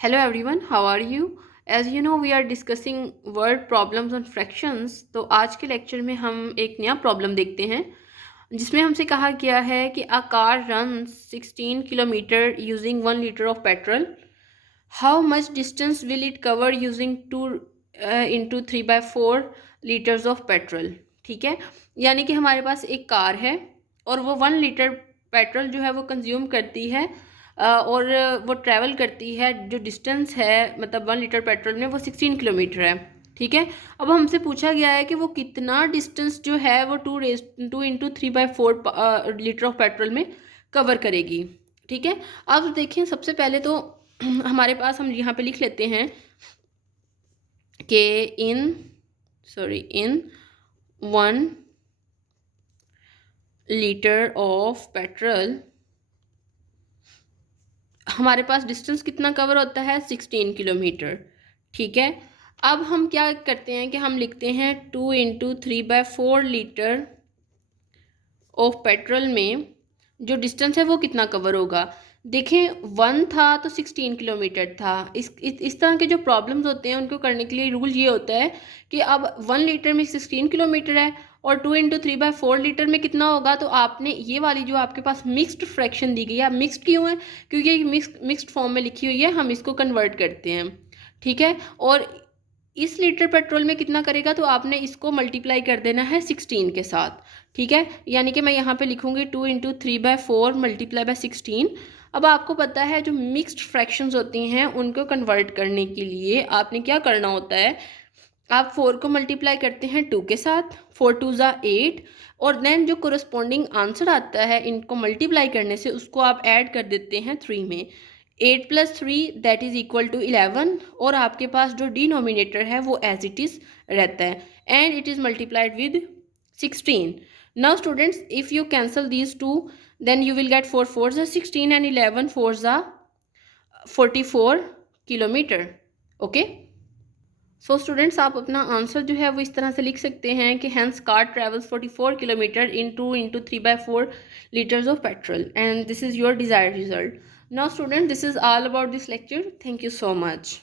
Hello everyone, how are you? As you know, we are discussing word problems on fractions. तो आज के lecture में हम एक नया प्रॉब्लम देखते हैं जिसमें हमसे कहा गया है कि a car runs 16 kilometre using 1 liter of petrol. How much distance will it cover using 2 into 3/4 liters of petrol? ठीक है, यानी कि हमारे पास एक कार है और वो 1 लीटर पेट्रोल जो है वो कंज्यूम करती है और वो ट्रैवल करती है, जो डिस्टेंस है मतलब 1 लीटर पेट्रोल में वो 16 किलोमीटर है। ठीक है, अब हमसे पूछा गया है कि वो कितना डिस्टेंस जो है वो 2 इंटू 3/4 लीटर ऑफ पेट्रोल में कवर करेगी। ठीक है, अब देखिए सबसे पहले तो हमारे पास हम यहाँ पे लिख लेते हैं कि इन 1 लीटर ऑफ पेट्रोल हमारे पास डिस्टेंस कितना कवर होता है 16 किलोमीटर। ठीक है, अब हम क्या करते हैं कि हम लिखते हैं 2 इंटू 3/4 लीटर ऑफ पेट्रोल में जो डिस्टेंस है वो कितना कवर होगा। देखें 1 था तो 16 किलोमीटर था। इस तरह के जो प्रॉब्लम्स होते हैं उनको करने के लिए रूल ये होता है कि अब 1 लीटर में 16 किलोमीटर है और 2 इंटू 3/4 लीटर में कितना होगा, तो आपने ये वाली जो आपके पास मिक्स्ड फ्रैक्शन दी गई है, मिक्स्ड क्यों है क्योंकि ये मिक्स्ड फॉर्म में लिखी हुई है, हम इसको कन्वर्ट करते हैं। ठीक है, और इस लीटर पेट्रोल में कितना करेगा तो आपने इसको मल्टीप्लाई कर देना है 16 के साथ। ठीक है, यानी कि मैं यहाँ पे लिखूँगी 2 इंटू 3/4 मल्टीप्लाई बाय 16। अब आपको पता है जो मिक्स्ड फ्रैक्शंस होती हैं उनको कन्वर्ट करने के लिए आपने क्या करना होता है, आप 4 को मल्टीप्लाई करते हैं 2 के साथ, 4 2 ज़ा 8, और देन जो कोरस्पॉन्डिंग आंसर आता है इनको मल्टीप्लाई करने से उसको आप ऐड कर देते हैं 3 में। 8 + 3 दैट इज़ इक्वल टू 11, और आपके पास जो डिनोमिनेटर है वो एज इट इज़ रहता है and it is multiplied with 16. Now students, if you cancel these two, then you will get 4 4s are 16 and 11 4s are 44 kilometre. Okay, so students आप अपना answer जो है वो इस तरह से लिख सकते हैं कि Hans car travels 44 kilometre in 2 into 3/4 litres of petrol and this is your desired result. Now student, this is all about this lecture. Thank you so much.